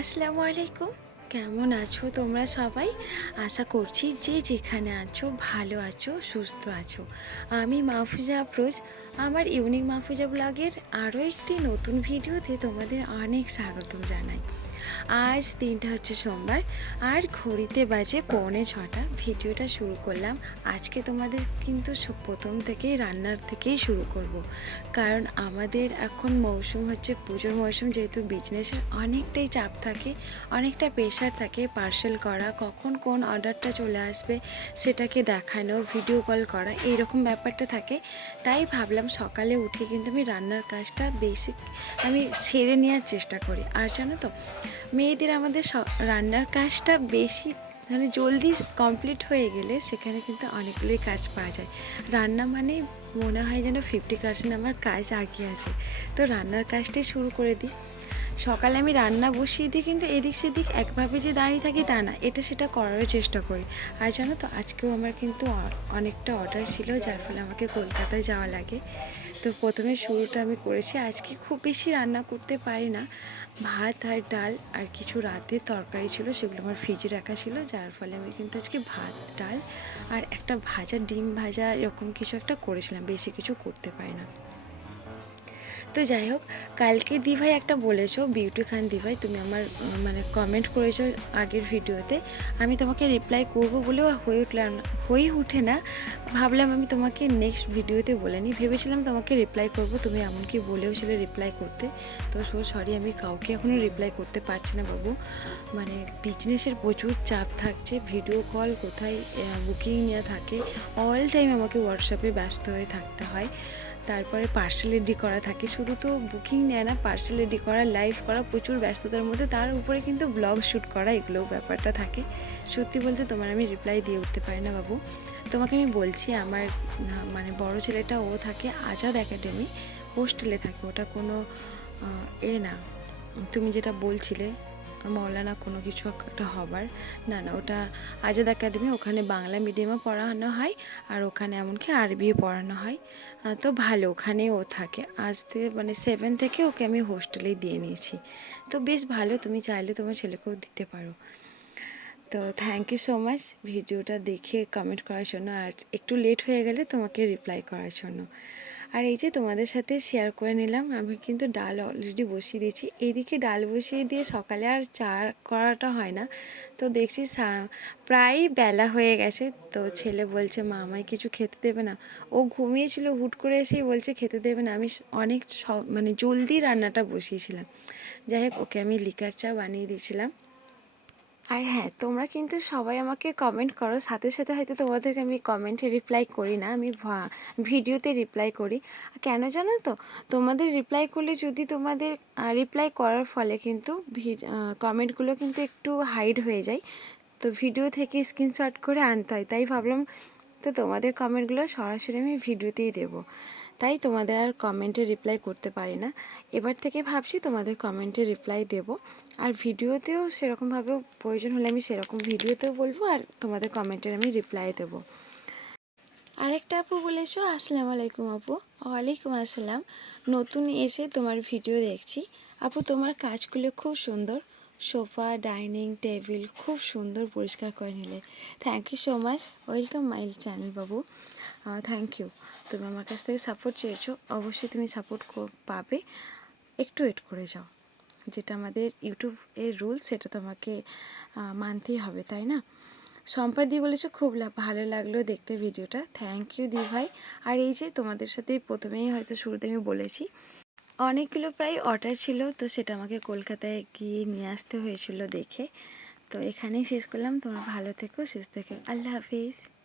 আসসালামু আলাইকুম কেমন আছো তোমরা সবাই? আশা করছি যে যেখানে আছো ভালো আছো, সুস্থ আছো। আমি মাহফুজা আফরোজ। আমার ইউনিক মাহফুজা ব্লগের আরও একটি নতুন ভিডিওতে তোমাদের অনেক স্বাগতম জানাই। আজ দিনটা হচ্ছে সোমবার, আর ঘড়িতে বাজে পৌনে ছটা। ভিডিওটা শুরু করলাম। আজকে তোমাদের কিন্তু প্রথম থেকেই রান্নার থেকেই শুরু করব। কারণ আমাদের এখন মৌসুম হচ্ছে, পুজোর মৌসুম যেহেতু বিজনেসের অনেকটাই চাপ থাকে, অনেকটা প্রেশার থাকে পার্সেল করা, কখন কোন অর্ডারটা চলে আসবে সেটাকে দেখানো ভিডিও কল করা, এইরকম ব্যাপারটা থাকে। তাই ভাবলাম সকালে উঠে কিন্তু আমি রান্নার কাজটা বেসিক আমি সেরে নেওয়ার চেষ্টা করি। আর জানো তো মেয়েদের আমাদের রান্নার কাজটা বেশি মানে জলদি কমপ্লিট হয়ে গেলে সেখানে কিন্তু অনেকগুলোই কাজ পাওয়া যায়। রান্না মানে মনে হয় যেন ফিফটি পার্সেন্ট আমার কাজ আগে আছে। তো রান্নার কাজটাই শুরু করে দিই। সকালে আমি রান্না বসিয়ে দিই, কিন্তু এদিক সেদিক একভাবে যে দাঁড়িয়ে থাকি তা না। এটা সেটা করারও চেষ্টা করি। আর জানো তো, আজকেও আমার কিন্তু অনেকটা অর্ডার ছিল, যার ফলে আমাকে কলকাতায় যাওয়া লাগে। তো প্রথমে শুরুটা আমি করেছি। আজকে খুব বেশি রান্না করতে পারি না। ভাত আর ডাল আর কিছু রাতের তরকারি ছিল, সেগুলো আমার ফ্রিজে রাখা ছিল, যার ফলে আমি কিন্তু আজকে ভাত, ডাল আর একটা ভাজা, ডিম ভাজা, এরকম কিছু একটা করেছিলাম। বেশি কিছু করতে পারি না। তো যাই হোক, কালকে দিভাই একটা বলেছ, বিউটি খান দিভাই, তুমি আমার মানে কমেন্ট করেছ আগের ভিডিওতে। আমি তোমাকে রিপ্লাই করব বলেও হয়ে উঠলাম হয়ে উঠে না। ভাবলাম আমি তোমাকে নেক্সট ভিডিওতে বলে নিই। ভেবেছিলাম তোমাকে রিপ্লাই করব, তুমি এমনকি বলেও ছিলে রিপ্লাই করতে। তো সো সরি আমি কাউকে এখনও রিপ্লাই করতে পারছি না বাবু। মানে বিজনেসের প্রচুর চাপ থাকছে ভিডিও কল কোথায় বুকিং নেওয়া থাকে অল টাইম আমাকে হোয়াটসঅ্যাপে ব্যস্ত হয়ে থাকতে হয়। তারপরে পার্সেল রেডি করা থাকে। শুধু তো বুকিং নেয় না পার্সেল রেডি করা লাইভ করা, প্রচুর ব্যস্ততার মধ্যে। তার উপরে কিন্তু ব্লগ শ্যুট করা, এগুলোও ব্যাপারটা থাকে। সত্যি বলতে তোমার আমি রিপ্লাই দিয়ে উঠতে পারি না বাবু। তোমাকে আমি বলছি, আমার মানে বড় ছেলেটা ও থাকে, আজাদ একাডেমি হোস্টেলে থাকে, ওটা কোনো এ না। তুমি যেটা বলছিলে মৌলানা কোনো কিছু একটা হবার। না না, ওটা আজাদ একাডেমি, ওখানে বাংলা মিডিয়ামে পড়ানো হয় আর ওখানে এমনকি আরবিও পড়ানো হয়। তো ভালো ওখানে ও থাকে। আজ থেকে মানে সেভেন থেকে ওকে আমি হোস্টেলেই দিয়ে নিয়েছি। তো বেশ ভালো, তুমি চাইলে তোমার ছেলেকেও দিতে পারো। তো থ্যাংক ইউ সো মাচ ভিডিওটা দেখে কমেন্ট করার জন্য আর একটু লেট হয়ে গেলে তোমাকে রিপ্লাই করার জন্য। আর এই যে তোমাদের সাথে শেয়ার করে নিলাম, আমি কিন্তু ডাল অলরেডি বসিয়ে দিয়েছি। এইদিকে ডাল বসিয়ে দিয়ে সকালে আর চা করাটা হয় না। তো দেখছি প্রায় বেলা হয়ে গেছে। তো ছেলে বলছে, মা, আমায় কিছু খেতে দেবে না। ও ঘুমিয়েছিল, হুট করে এসেই বলছে, খেতে দেবে না। আমি অনেক মানে জলদি রান্নাটা বসিয়েছিলাম। যাই হোক, ওকে আমি লিকার চা বানিয়ে দিয়েছিলাম। আর হ্যাঁ তোমরা কিন্তু সবাই আমাকে কমেন্ট করো। সাথে সাথে হয়তো তোমাদেরকে আমি কমেন্টে রিপ্লাই করি না, আমি ভিডিওতে রিপ্লাই করি। কেন জানো তো? তোমাদের রিপ্লাই করলে যদি তোমাদের রিপ্লাই করার ফলে কিন্তু কমেন্টগুলো কিন্তু একটু হাইড হয়ে যায়। তো ভিডিও থেকে স্ক্রিনশট করে আনতে হয়। তাই ভাবলাম তো তোমাদের কমেন্টগুলো সরাসরি আমি ভিডিওতেই দেবো। তাই তোমাদের আর কমেন্টে রিপ্লাই করতে পারি না। এবার থেকে ভাবছি তোমাদের কমেন্টে রিপ্লাই দেব। আর ভিডিওতেও সেরকমভাবে প্রয়োজন হলে আমি সেরকম ভিডিওতেও বলব আর তোমাদের কমেন্টের আমি রিপ্লাই দেবো। আরেকটা আপু বলেছ, আসসালামু আলাইকুম আপু। ওয়ালাইকুম আসসালাম। নতুন এসে তোমার ভিডিও দেখছি। আপু, তোমার কাজগুলো খুব সুন্দর। সোফা, ডাইনিং টেবিল খুব সুন্দর পরিষ্কার করে নিলে। Thank you so much welcome my channel Babu. Thank you তুমি আমার কাছ থেকে সাপোর্ট চেয়েছো, অবশ্যই তুমি সাপোর্ট পাবে। একটু ওয়েট করে যাও। যেটা আমাদের ইউটিউব এর রুল সেটা তোমাকে মানতেই হবে, তাই না? সম্পাদ দি বলেছ, খুব ভালো লাগল দেখতে ভিডিওটা থ্যাংক ইউ দি ভাই। আর এই যে তোমাদের সাথে প্রথমেই হয়তো শুরুতে আমি বলেছি অনেকগুলো প্রায় অর্ডার ছিল, তো সেটা আমাকে কলকাতায় গিয়ে নিয়ে আসতে হয়েছিল দেখে। তো এখানেই শেষ করলাম। তোমার ভালো থেকো, সুস্থ থেকো। আল্লাহ হাফিজ।